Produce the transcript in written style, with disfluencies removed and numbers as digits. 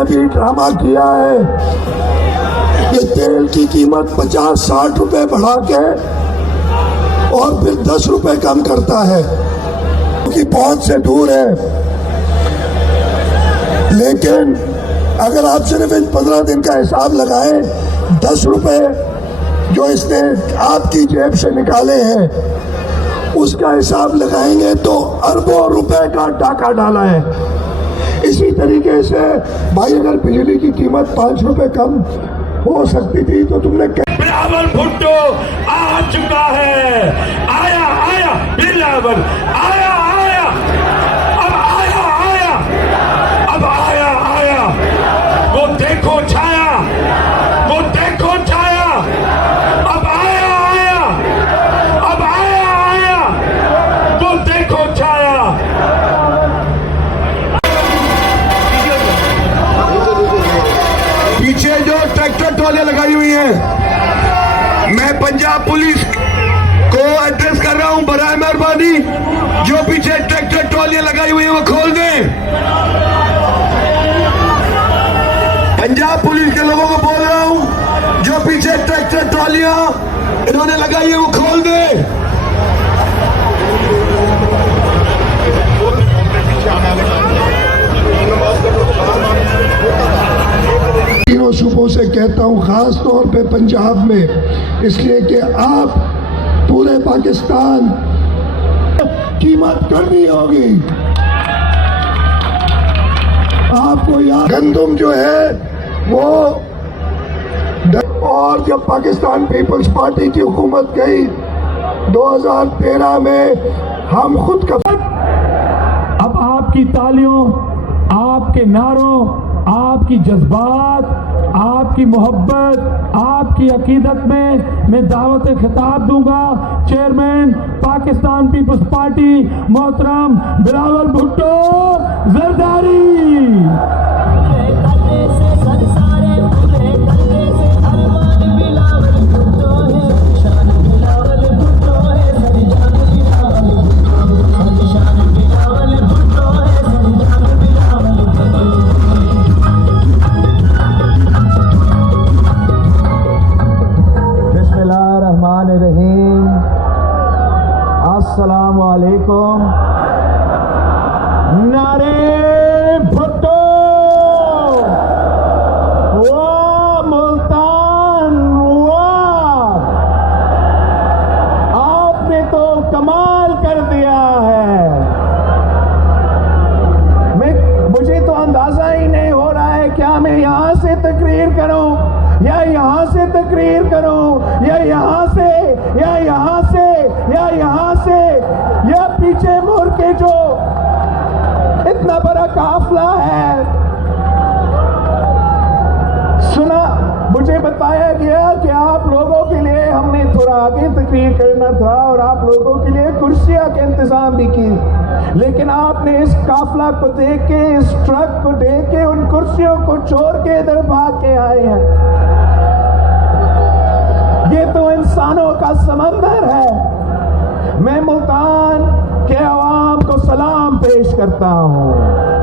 अभी ड्रामा किया है कि तेल की कीमत 50-60 रुपए बढ़ा के और फिर 10 रुपए कम करता है, क्योंकि पहुंच से दूर है। लेकिन अगर आप सिर्फ इन 15 दिन का हिसाब लगाएं, 10 रुपए जो इसने आपकी जेब से निकाले हैं उसका हिसाब लगाएंगे तो अरबों रुपए का डाका डाला है। इसी तरीके से भाई अगर बिजली की कीमत 5 रुपए कम हो सकती थी तो तुमने बिलावल भुट्टो आ चुका है, आया आया बिलावल, आया आया, अब आया आया, अब आया आया, वो देखो छाया, वो देखो छाया, अब आया आया, अब आया आया, वो देखो छाया। पीछे जो ट्रैक्टर ट्रॉलियां लगाई हुई हैं, मैं पंजाब पुलिस को एड्रेस कर रहा हूं, बराए मेहरबानी जो पीछे ट्रैक्टर ट्रॉलियां लगाई हुई हैं वो खोल दें। पंजाब पुलिस के लोगों को बोल रहा हूं, जो पीछे ट्रैक्टर ट्रॉलियां इन्होंने लगाई है वो खोल दें। तीनों सूबों से कहता हूं, खास तौर पे पंजाब में, इसलिए कि आप पूरे पाकिस्तान कीमत करनी होगी। आपको याद, गंदम जो है वो, और जब पाकिस्तान पीपल्स पार्टी की हुकूमत गई 2013 में, हम खुद का, अब आपकी तालियों, आपके नारों, आपकी जज्बात, आपकी मोहब्बत, आपकी अकीदत में मैं दावत खिताब दूंगा चेयरमैन पाकिस्तान पीपल्स पार्टी मोहतरम बिलावल भुट्टो जरदारी। अस्सलामु अलैकुम। नारे भुट्टो, वाह मुल्तान वाह, आपने तो कमाल कर दिया है। मुझे तो अंदाजा ही नहीं हो रहा है क्या मैं यहाँ से तकरीर करूं या यहाँ से तकरीर करूं या यहाँ से या यहाँ से या यहाँ से या पीछे मुड़ के जो इतना बड़ा काफिला है। सुना, मुझे बताया गया कि आप लोगों के लिए हमने थोड़ा आगे तकरीर करना था और आप लोगों के लिए कुर्सियां के इंतजाम भी की, लेकिन आपने इस काफिला को देख के, इस ट्रक को देख के उन कुर्सियों को छोड़ के इधर भाग के आए हैं। ये तो इंसानों का समंदर है। मैं मुल्तान के अवाम को सलाम पेश करता हूँ।